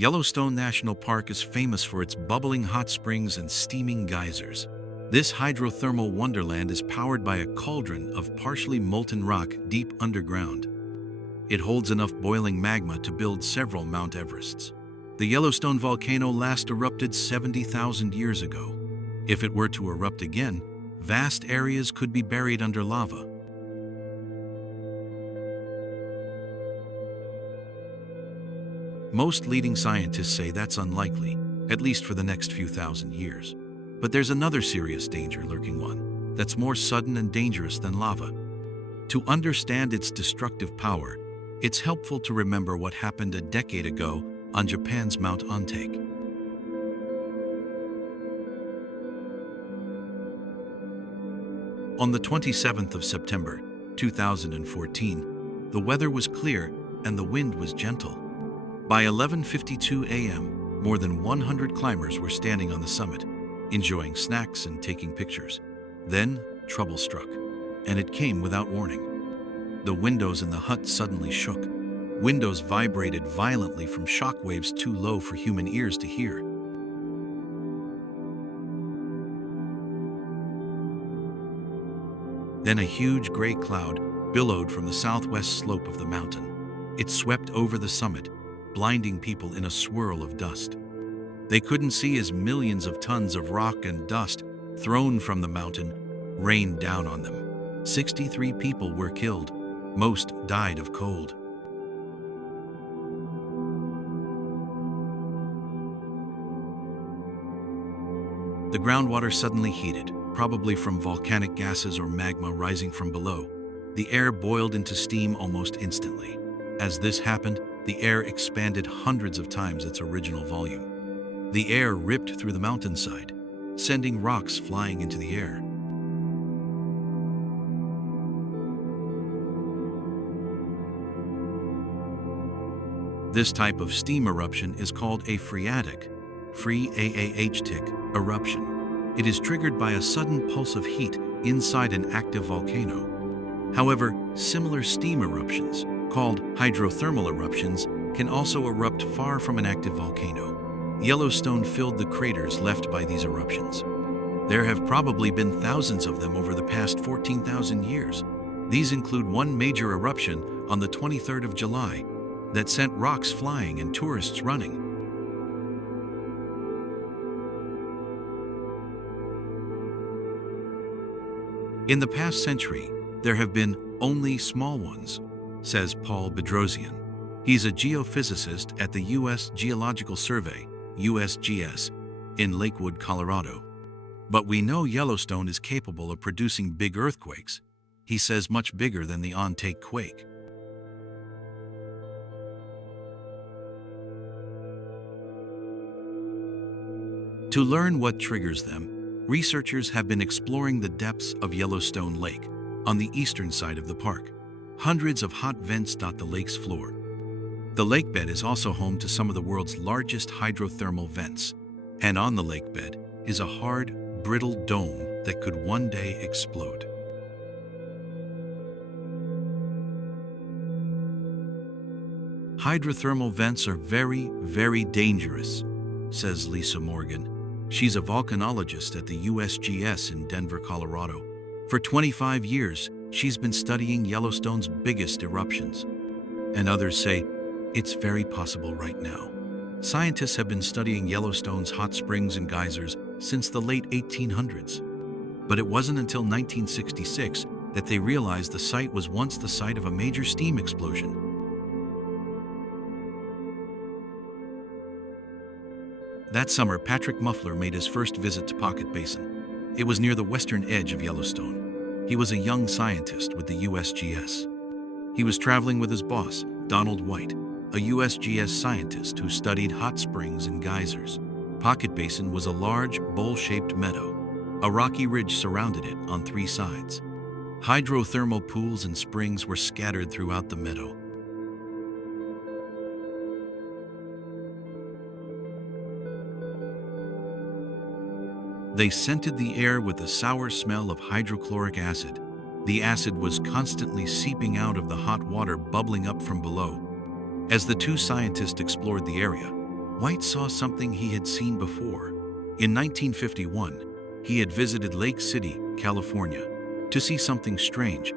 Yellowstone National Park is famous for its bubbling hot springs and steaming geysers. This hydrothermal wonderland is powered by a cauldron of partially molten rock deep underground. It holds enough boiling magma to build several Mount Everests. The Yellowstone volcano last erupted 70,000 years ago. If it were to erupt again, vast areas could be buried under lava. Most leading scientists say that's unlikely, at least for the next few thousand years. But there's another serious danger lurking, one that's more sudden and dangerous than lava. To understand its destructive power, it's helpful to remember what happened a decade ago on Japan's Mount Ontake. On the 27th of September, 2014, the weather was clear and the wind was gentle. By 11:52 a.m., more than 100 climbers were standing on the summit, enjoying snacks and taking pictures. Then, trouble struck, and it came without warning. The windows in the hut suddenly shook. Windows vibrated violently from shock waves too low for human ears to hear. Then a huge gray cloud billowed from the southwest slope of the mountain. It swept over the summit, blinding people in a swirl of dust. They couldn't see as millions of tons of rock and dust thrown from the mountain rained down on them. 63 people were killed. Most died of cold. The groundwater suddenly heated, probably from volcanic gases or magma rising from below. The air boiled into steam almost instantly. As this happened, the air expanded hundreds of times its original volume. The air ripped through the mountainside, sending rocks flying into the air. This type of steam eruption is called a phreatic eruption. It is triggered by a sudden pulse of heat inside an active volcano. However, similar steam eruptions, called hydrothermal eruptions, can also erupt far from an active volcano. Yellowstone filled the craters left by these eruptions. There have probably been thousands of them over the past 14,000 years. These include one major eruption on the 23rd of July that sent rocks flying and tourists running. In the past century, there have been only small ones, says Paul Bedrosian. He's a geophysicist at the U.S. Geological Survey, USGS, in Lakewood, Colorado. But we know Yellowstone is capable of producing big earthquakes. He says much bigger than the Ontake quake. To learn what triggers them, researchers have been exploring the depths of Yellowstone Lake on the eastern side of the park. Hundreds of hot vents dot the lake's floor. The lakebed is also home to some of the world's largest hydrothermal vents, and on the lakebed is a hard, brittle dome that could one day explode. Hydrothermal vents are very, very dangerous, says Lisa Morgan. She's a volcanologist at the USGS in Denver, Colorado. For 25 years, she's been studying Yellowstone's biggest eruptions. And others say, it's very possible right now. Scientists have been studying Yellowstone's hot springs and geysers since the late 1800s. But it wasn't until 1966 that they realized the site was once the site of a major steam explosion. That summer, Patrick Muffler made his first visit to Pocket Basin. It was near the western edge of Yellowstone. He was a young scientist with the USGS. He was traveling with his boss, Donald White, a USGS scientist who studied hot springs and geysers. Pocket Basin was a large, bowl-shaped meadow. A rocky ridge surrounded it on three sides. Hydrothermal pools and springs were scattered throughout the meadow. They scented the air with the sour smell of hydrochloric acid. The acid was constantly seeping out of the hot water bubbling up from below. As the two scientists explored the area, White saw something he had seen before. In 1951, he had visited Lake City, California, to see something strange,